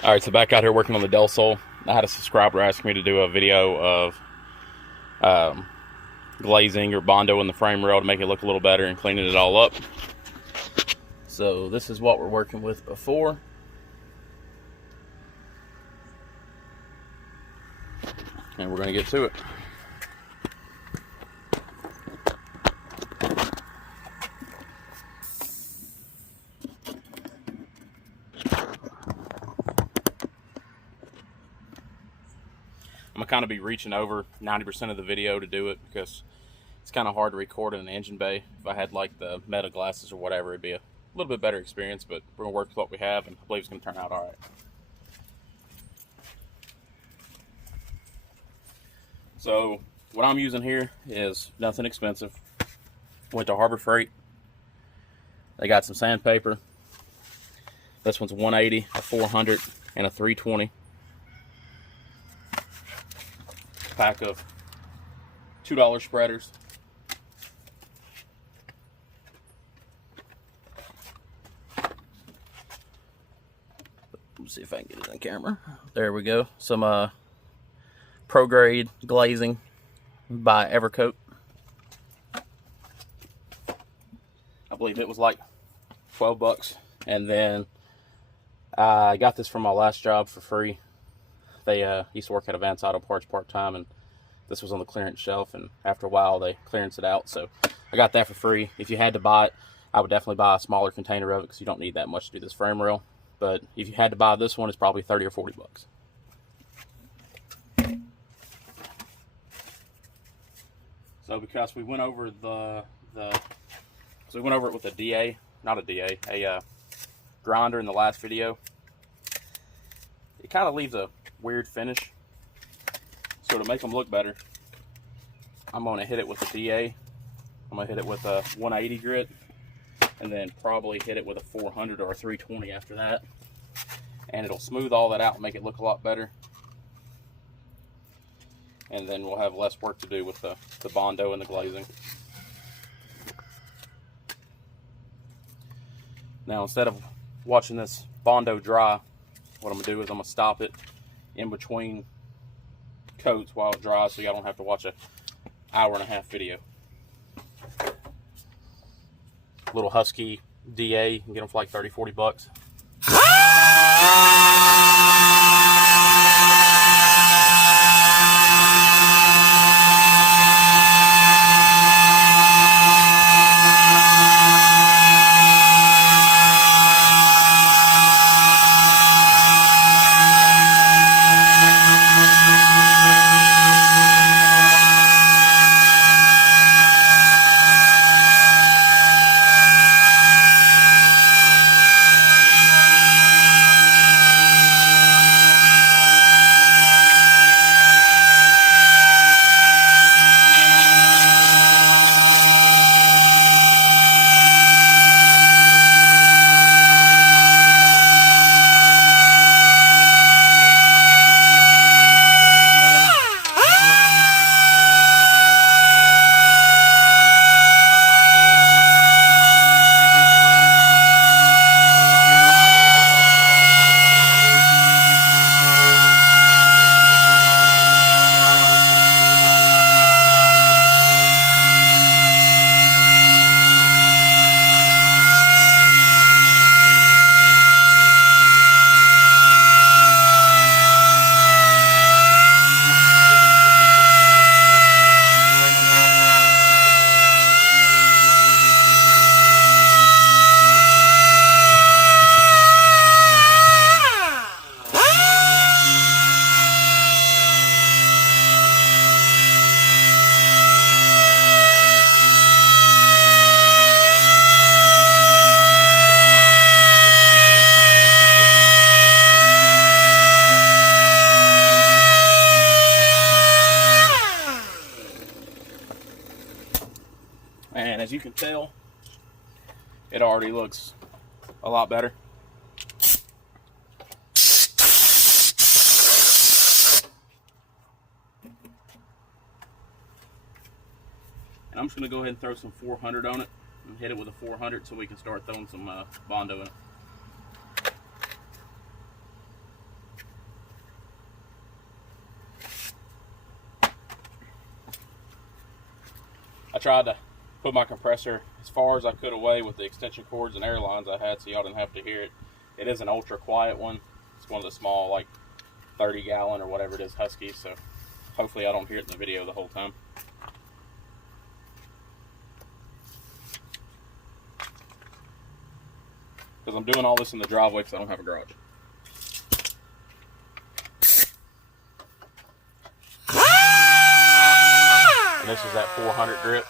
Alright, so back out here working on the Del Sol. I had a subscriber ask me to do a video of glazing or Bondo in the frame rail to make it look a little better and cleaning it all up. So this is what we're working with before. And we're going to get to it. I'm going to kind of be reaching over 90% of the video to do it because it's kind of hard to record in an engine bay. If I had like the meta glasses or whatever, it'd be a little bit better experience, but we're going to work with what we have and I believe it's going to turn out all right. So what I'm using here is nothing expensive. Went to Harbor Freight. They got some sandpaper. This one's 180, a 400, and a 320. Pack of $2 spreaders. Let's see if I can get it on camera. There we go. Some pro grade glazing by Evercoat. I believe it was like 12 bucks. And then I got this from my last job for free. They used to work at Advanced Auto Parts part-time, and this was on the clearance shelf, and after a while they clearance it out, so I got that for free. If you had to buy it, I would definitely buy a smaller container of it because you don't need that much to do this frame rail. But if you had to buy this one, it's probably 30 or 40 bucks. So because we went over we went over it with a DA, not a DA, a grinder in the last video. It kind of leaves a weird finish. So to make them look better, I'm going to hit it with a DA. I'm going to hit it with a 180 grit, and then probably hit it with a 400 or a 320 after that. And it'll smooth all that out and make it look a lot better. And then we'll have less work to do with the Bondo and the glazing. Now instead of watching this Bondo dry, what I'm going to do is I'm going to stop it in between coats while it dries so y'all don't have to watch an hour-and-a-half video. Little Husky DA, you can get them for like 30, 40 bucks. And as you can tell, it already looks a lot better. And I'm just going to go ahead and throw some 400 on it and hit it with a 400 so we can start throwing some Bondo in it. I tried to put my compressor as far as I could away with the extension cords and air lines I had so y'all didn't have to hear it. It is an ultra quiet one. It's one of the small, like 30 gallon or whatever it is Huskies, so hopefully I don't hear it in the video the whole time. Because I'm doing all this in the driveway because I don't have a garage. And this is that 400 grip.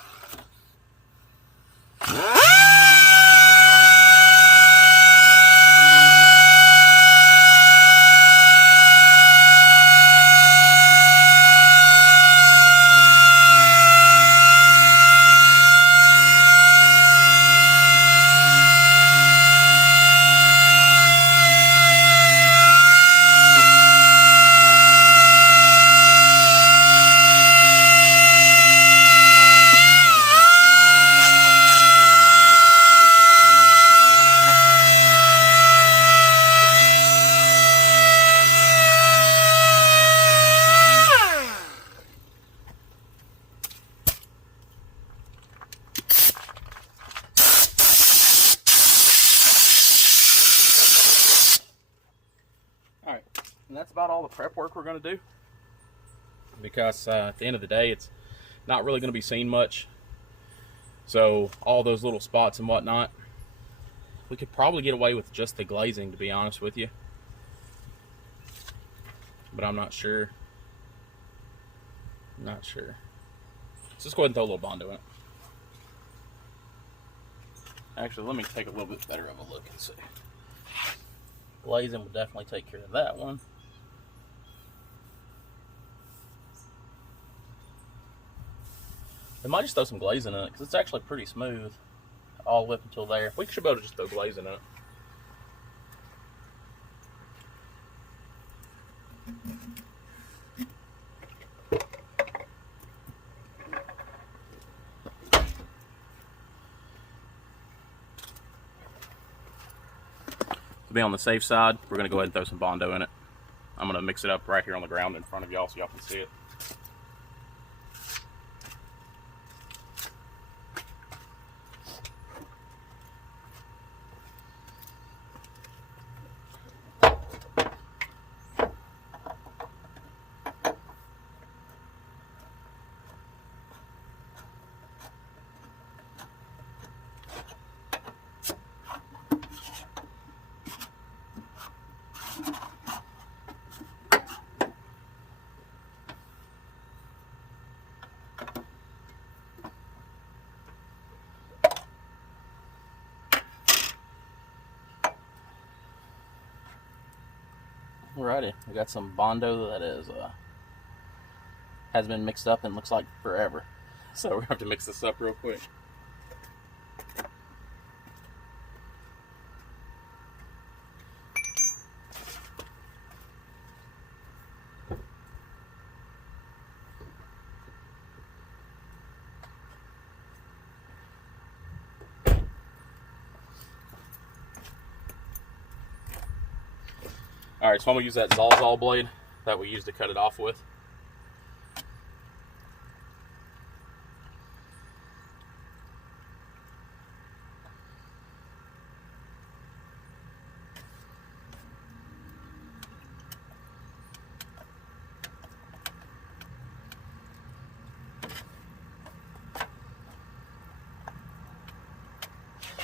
And that's about all the prep work we're going to do, because at the end of the day it's not really going to be seen much. So all those little spots and whatnot, we could probably get away with just the glazing, to be honest with you, but I'm not sure. Let's just go ahead and throw a little Bondo in it. Actually, let me take a little bit better of a look and see. Glazing will definitely take care of that one. I might just throw some glazing in it because it's actually pretty smooth all the way up until there. We should be able to just throw glazing in it. To be on the safe side, we're going to go ahead and throw some Bondo in it. I'm going to mix it up right here on the ground in front of y'all so y'all can see it. Alrighty, we got some Bondo that is has been mixed up and looks like forever. So we're gonna have to mix this up real quick. Alright, so I'm going to use that Sawzall blade that we used to cut it off with.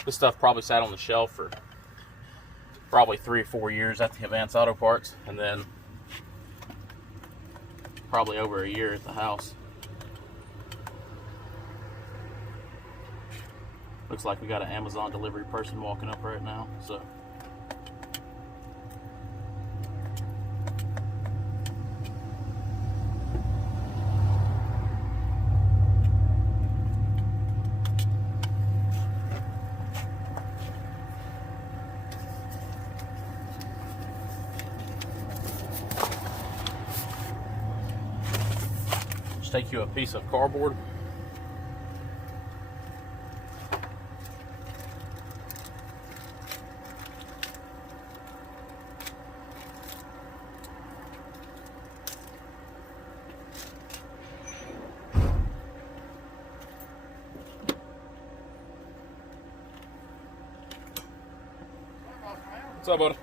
This stuff probably sat on the shelf for probably 3 or 4 years at the Advanced Auto Parts, and then probably over a year at the house. Looks like we got an Amazon delivery person walking up right now, so. Take you a piece of cardboard. What's up, buddy?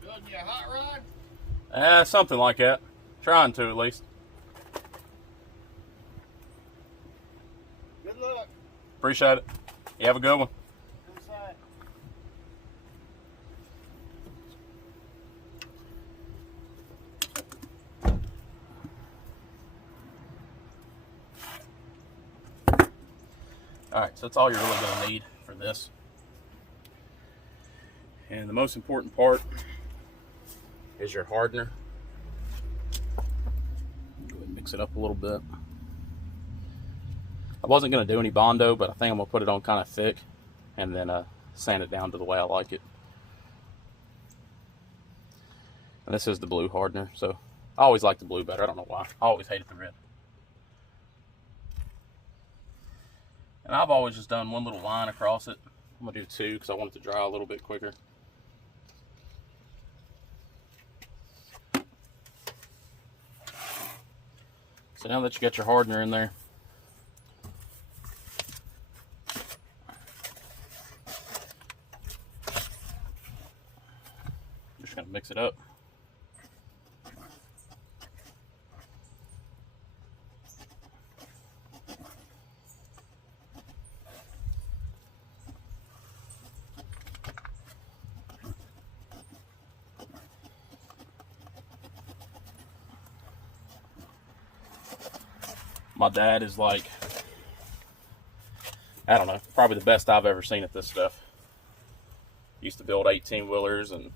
Building you a hot rod? Something like that. Trying to, at least. Good luck. Appreciate it. You have a good one. Inside. Alright, so that's all you're really going to need for this. And the most important part is your hardener. Go ahead and mix it up a little bit. I wasn't going to do any Bondo, but I think I'm going to put it on kind of thick and then sand it down to the way I like it. And this is the blue hardener, so I always like the blue better. I don't know why. I always hated the red. And I've always just done one little line across it. I'm going to do two because I want it to dry a little bit quicker. So now that you got your hardener in there, just going to mix it up. My dad is like, I don't know, probably the best I've ever seen at this stuff. Used to build 18-wheelers, and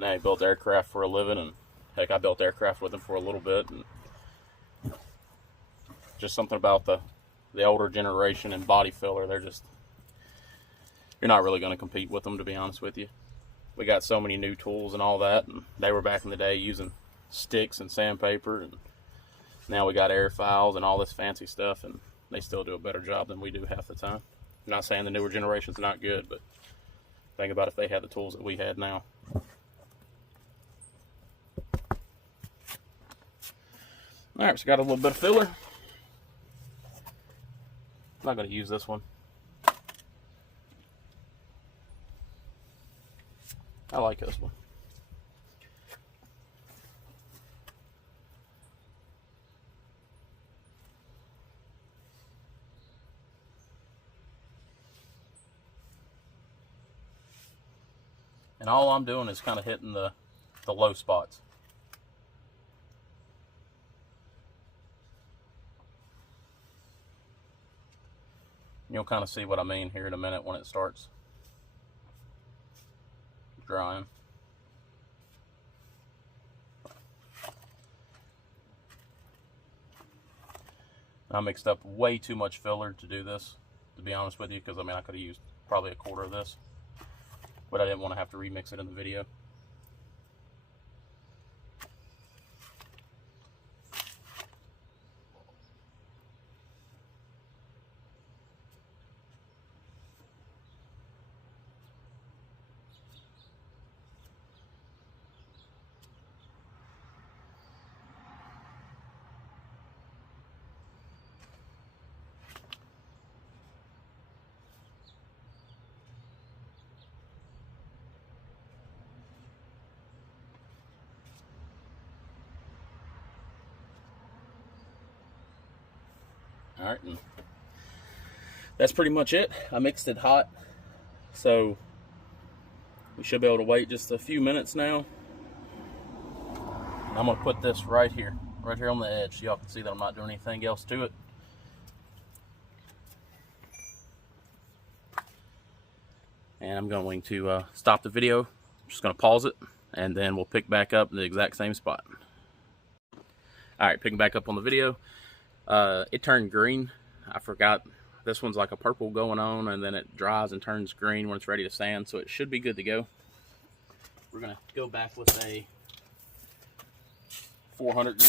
now he builds aircraft for a living, and heck, I built aircraft with him for a little bit. And just something about the older generation and body filler, they're just, you're not really going to compete with them, to be honest with you. We got so many new tools and all that, and they were back in the day using sticks and sandpaper, and now we got air files and all this fancy stuff, and they still do a better job than we do half the time. I'm not saying the newer generation's not good, but think about if they had the tools that we had now. Alright, so got a little bit of filler. I'm not going to use this one. I like this one. And all I'm doing is kind of hitting the low spots. You'll kind of see what I mean here in a minute when it starts drying. I mixed up way too much filler to do this, to be honest with you, because I mean I could have used probably a quarter of this, but I didn't want to have to remix it in the video. Alright, and that's pretty much it. I mixed it hot, so we should be able to wait just a few minutes now. And I'm going to put this right here on the edge, so y'all can see that I'm not doing anything else to it. And I'm going to stop the video. I'm just going to pause it, and then we'll pick back up in the exact same spot. Alright, picking back up on the video. It turned green. I forgot this one's like a purple going on, and then it dries and turns green when it's ready to sand, so it should be good to go. We're gonna go back with a 400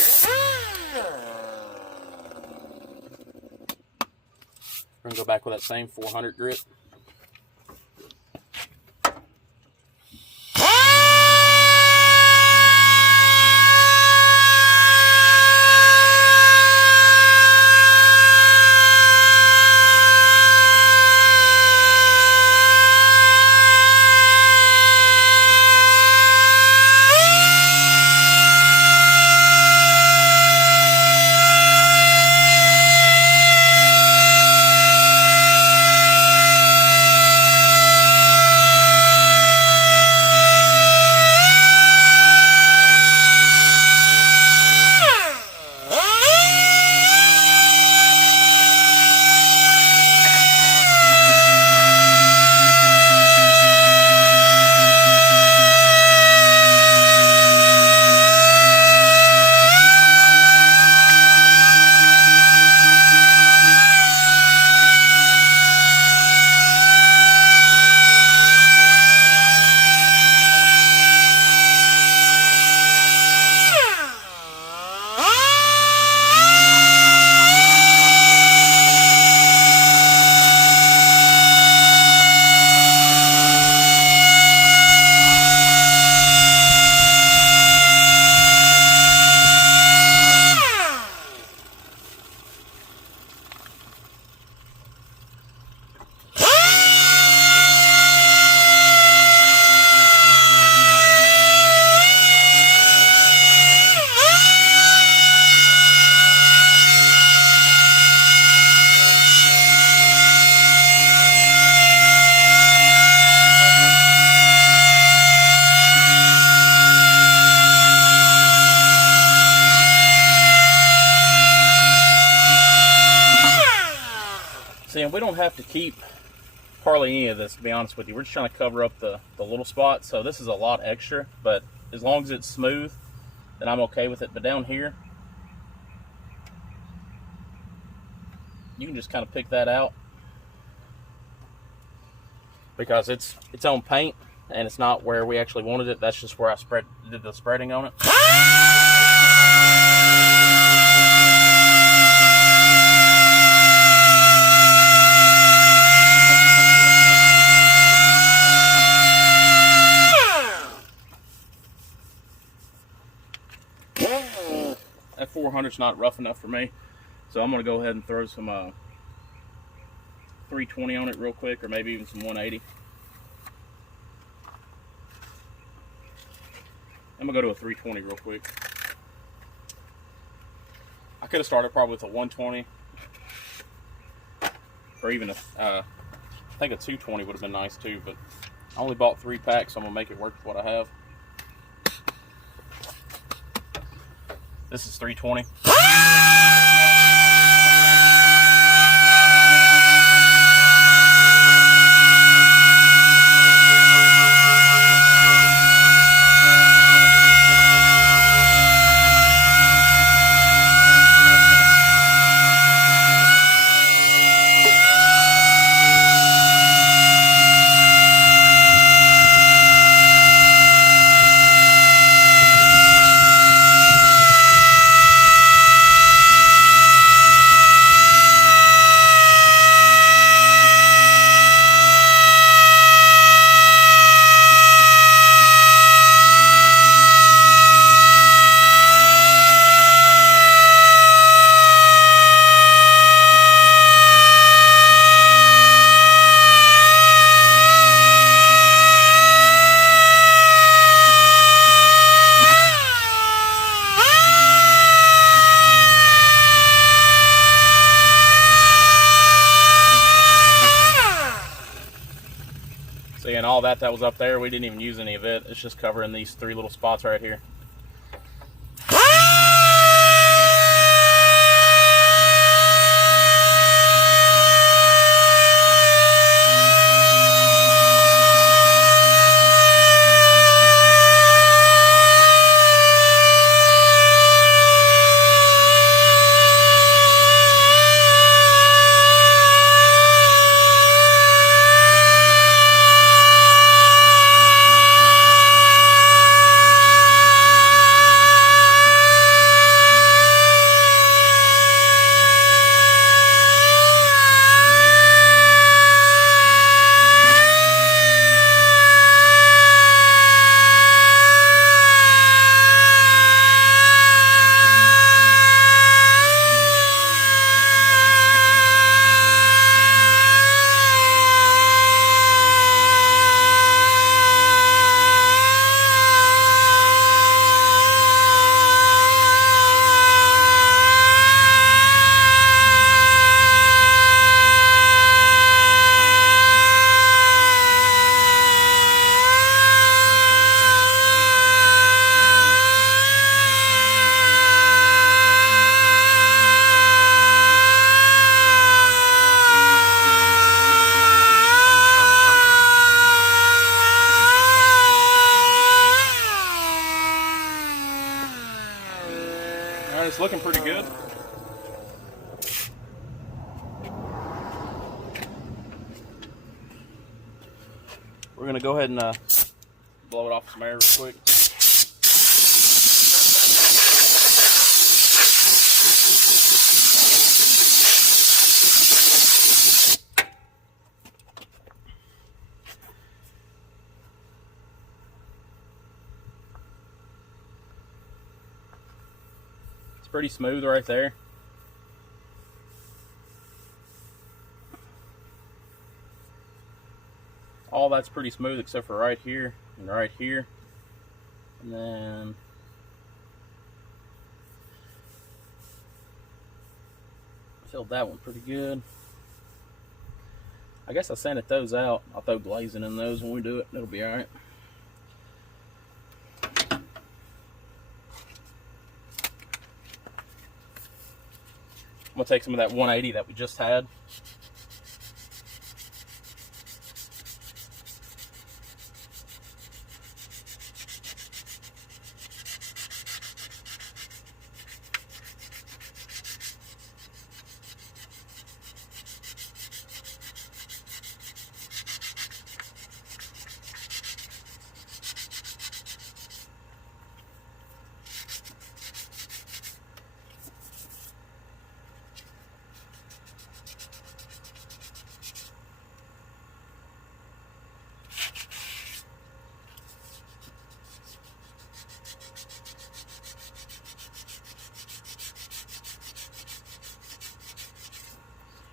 We're gonna go back with that same 400 grit. See, and we don't have to keep hardly any of this, to be honest with you. We're just trying to cover up the little spots. So this is a lot extra, but as long as it's smooth, then I'm okay with it. But down here, you can just kind of pick that out because it's its own paint and it's not where we actually wanted it. That's just where I did the spreading on it. That 400's not rough enough for me, so I'm going to go ahead and throw some 320 on it real quick, or maybe even some 180. I'm going to go to a 320 real quick. I could have started probably with a 120, or even I think a 220 would have been nice too, but I only bought 3 packs, so I'm going to make it work with what I have. This is 320. See, and all that was up there, we didn't even use any of it. It's just covering these 3 little spots right here. it's looking pretty good. We're gonna go ahead and blow it off some air real quick. It's pretty smooth right there. All that's pretty smooth except for right here and right here. And then filled that one pretty good. I guess I sanded those out. I'll throw glazing in those when we do it. It'll be alright. I'm gonna take some of that 180 that we just had.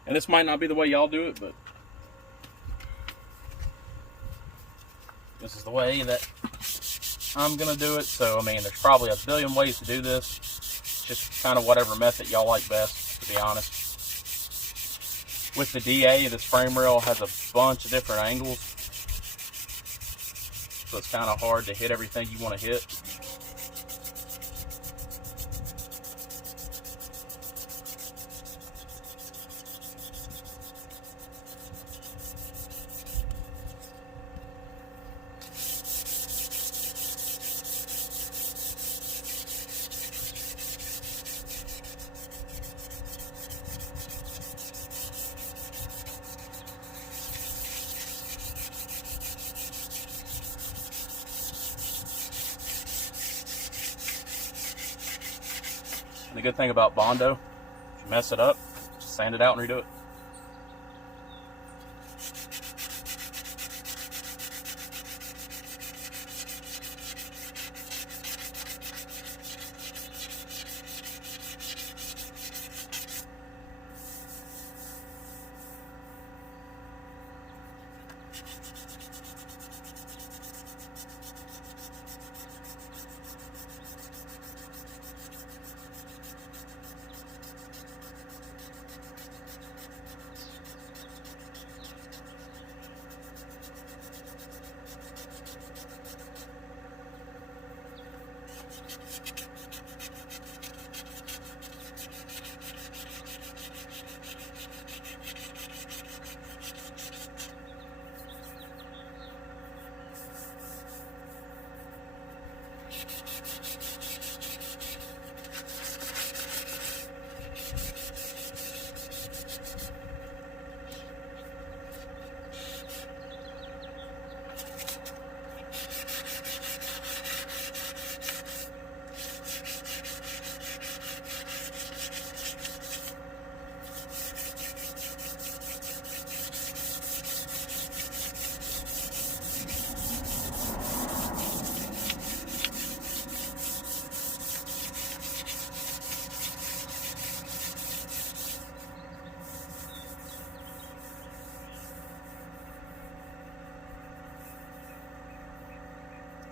And this might not be the way y'all do it, but this is the way that I'm gonna do it. So, I mean, there's probably a billion ways to do this. It's just kind of whatever method y'all like best, to be honest. With the DA, this frame rail has a bunch of different angles. So it's kind of hard to hit everything you want to hit. And the good thing about Bondo, if you mess it up, just sand it out and redo it.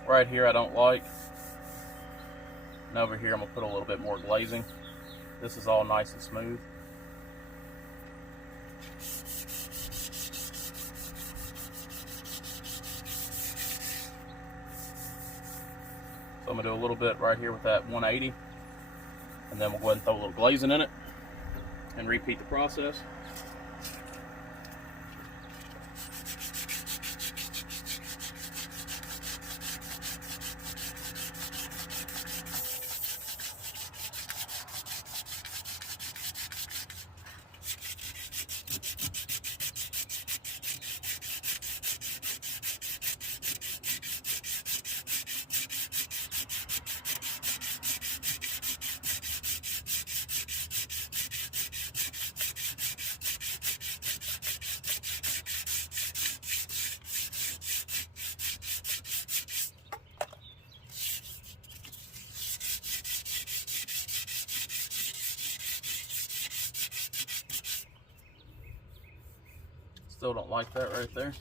Right here I don't like. And over here I'm going to put a little bit more glazing. This is all nice and smooth. So I'm going to do a little bit right here with that 180. And then we'll go ahead and throw a little glazing in it and repeat the process. Still don't like that right there.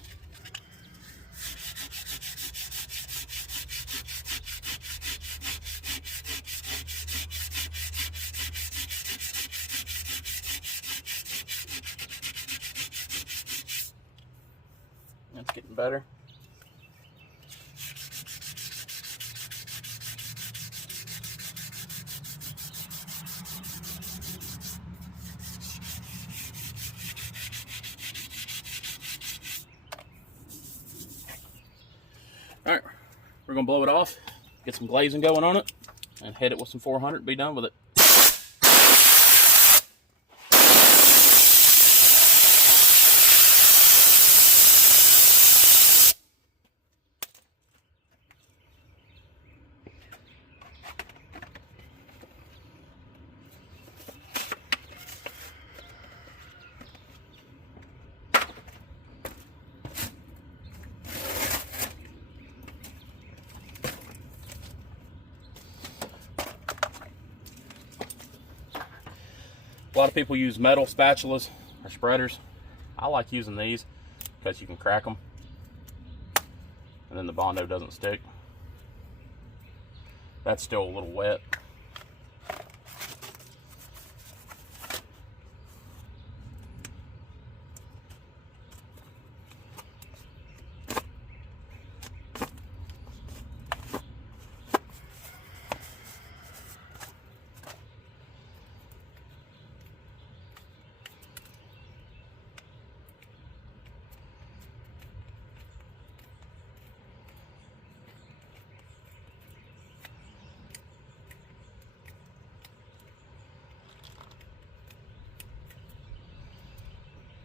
That's getting better. All right, we're gonna blow it off, get some glazing going on it, and hit it with some 400, be done with it. A lot of people use metal spatulas or spreaders. I like using these because you can crack them and then the Bondo doesn't stick. That's still a little wet.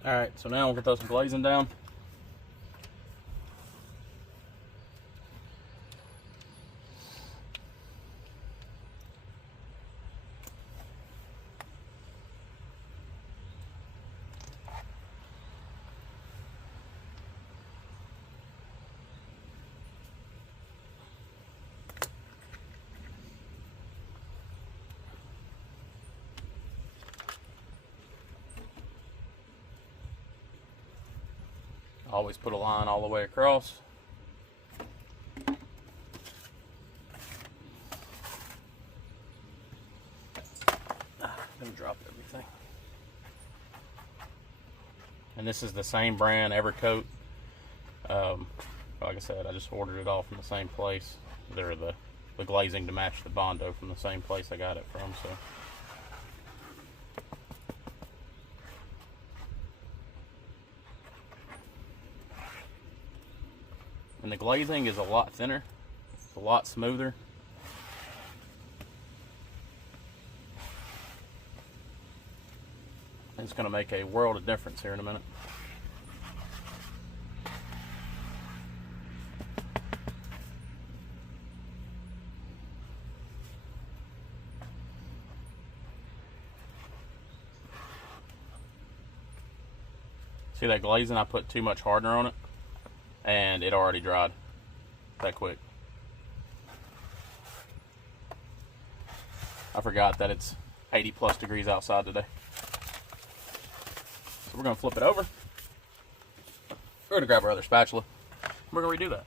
All right, so now we're gonna throw some glazing down. Always put a line all the way across. Gonna drop everything. And this is the same brand, Evercoat. Like I said, I just ordered it all from the same place. They're the glazing to match the Bondo from the same place I got it from. So. And the glazing is a lot thinner, it's a lot smoother. It's going to make a world of difference here in a minute. See that glazing? I put too much hardener on it, and it already dried that quick. I forgot that it's 80 plus degrees outside today. So we're gonna flip it over. We're gonna grab our other spatula. We're gonna redo that.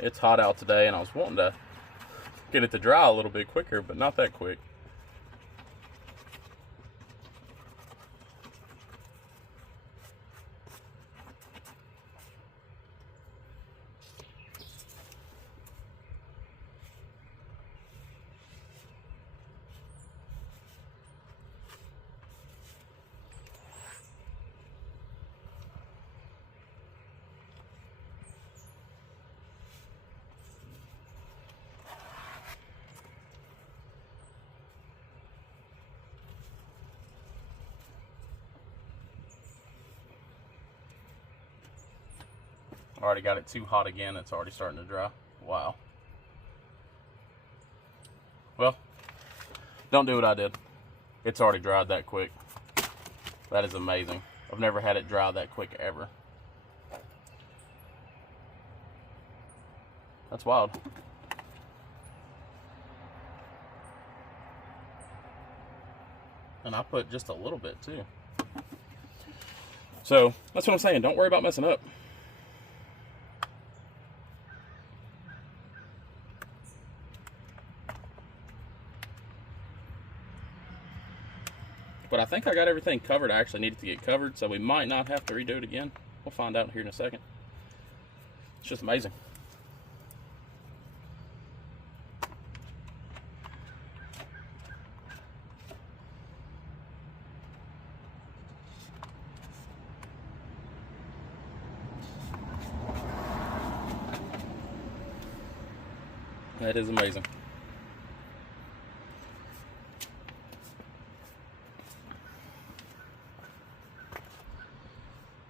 It's hot out today, and I was wanting to get it to dry a little bit quicker, but not that quick. Already got it too hot again. It's already starting to dry. Wow. Well, don't do what I did. It's already dried that quick. That is amazing. I've never had it dry that quick ever. That's wild. And I put just a little bit too. So that's what I'm saying. Don't worry about messing up. But I think I got everything covered. I actually needed to get covered, so we might not have to redo it again. We'll find out here in a second. It's just amazing. That is amazing.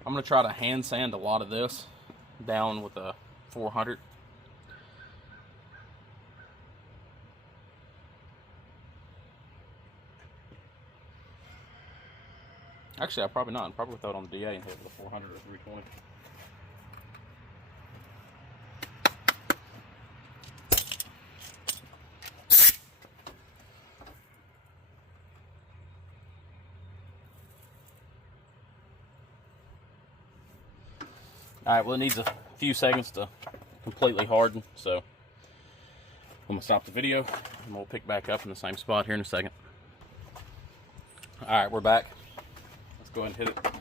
I'm going to try to hand sand a lot of this down with a 400. Actually, I probably not. I'll probably throw it on the DA and hit it with a 400 or 320. Alright, well, it needs a few seconds to completely harden, so I'm going to stop the video and we'll pick back up in the same spot here in a second. Alright, we're back. Let's go ahead and hit it.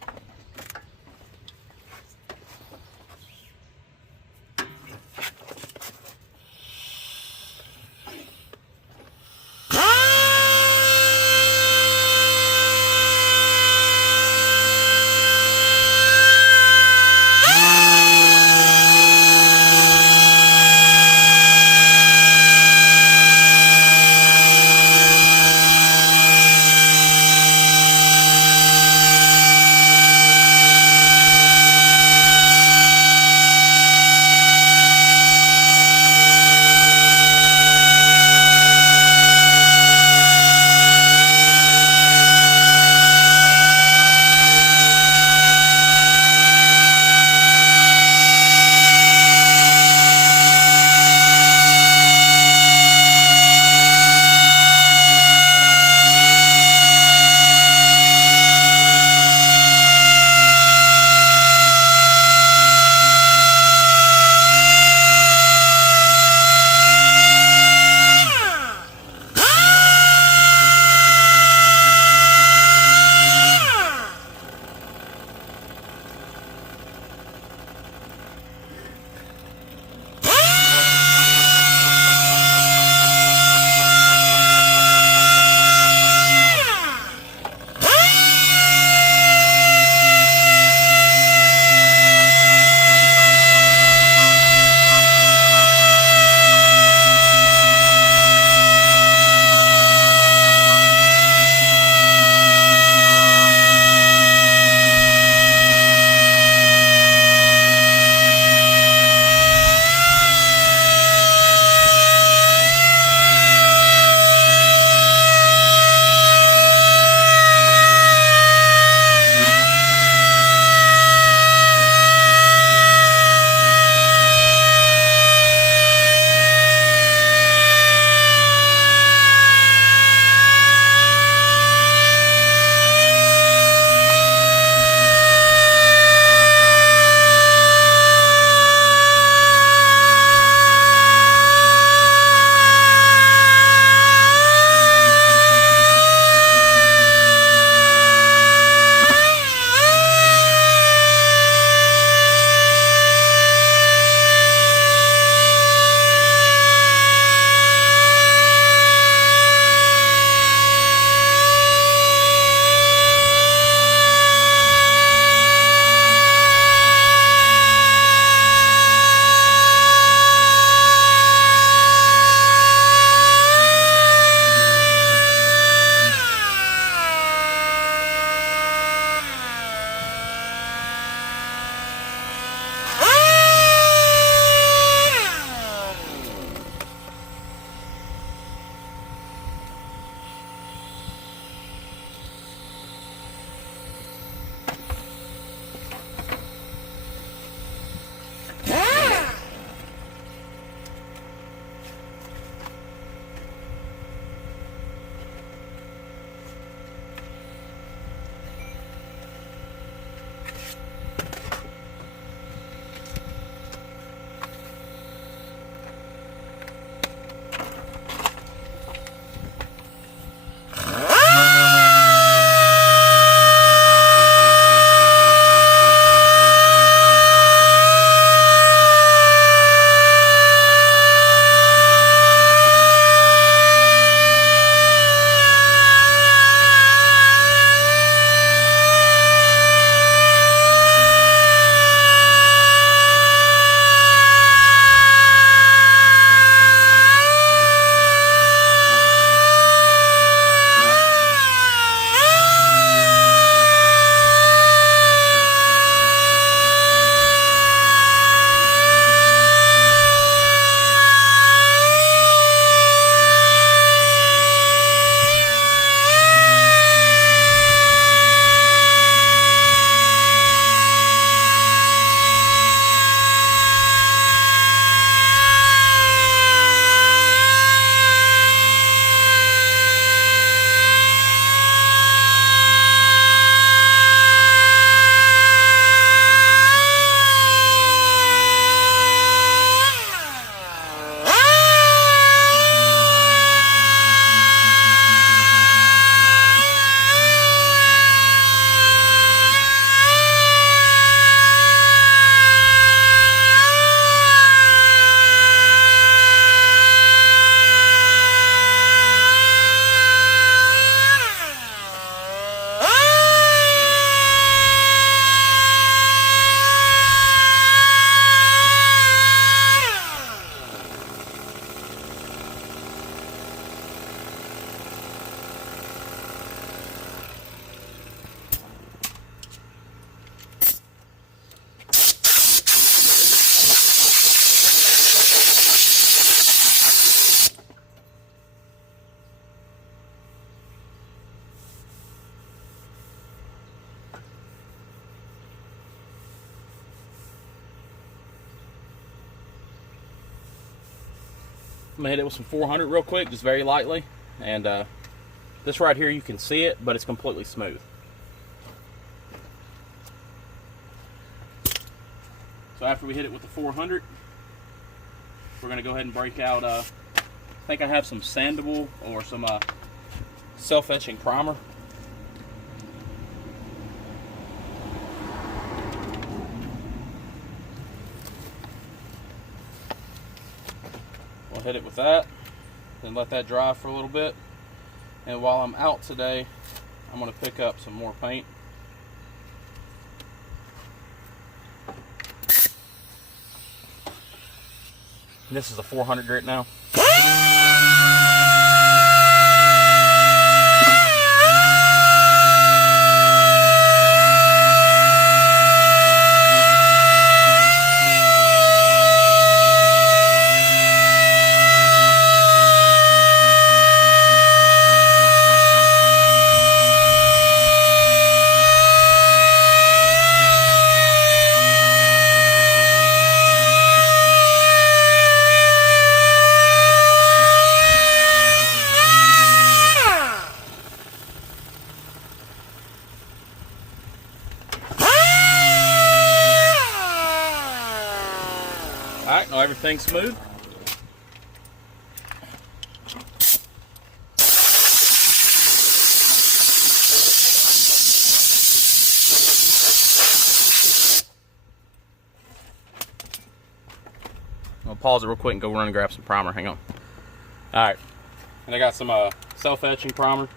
I'm gonna hit it with some 400 real quick, just very lightly. And this right here, you can see it, but it's completely smooth. So after we hit it with the 400, we're gonna go ahead and break out, I think I have some sandable or some self-etching primer. We'll hit it with that, then let that dry for a little bit. And while I'm out today, I'm gonna pick up some more paint. This is a 400 grit now. Alright, now everything's smooth. I'll pause it real quick and go run and grab some primer. Hang on. Alright, and I got some self-etching primer.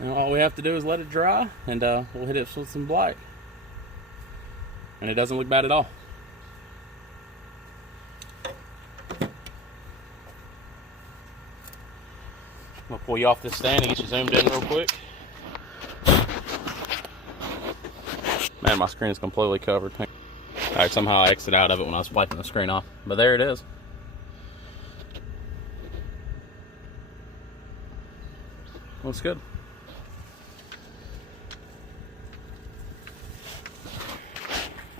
Now all we have to do is let it dry, and we'll hit it with some black. And it doesn't look bad at all. I'm gonna pull you off this stand and get you zoomed in real quick. Man, my screen is completely covered. Alright, somehow I exited out of it when I was wiping the screen off. But there it is. Looks good.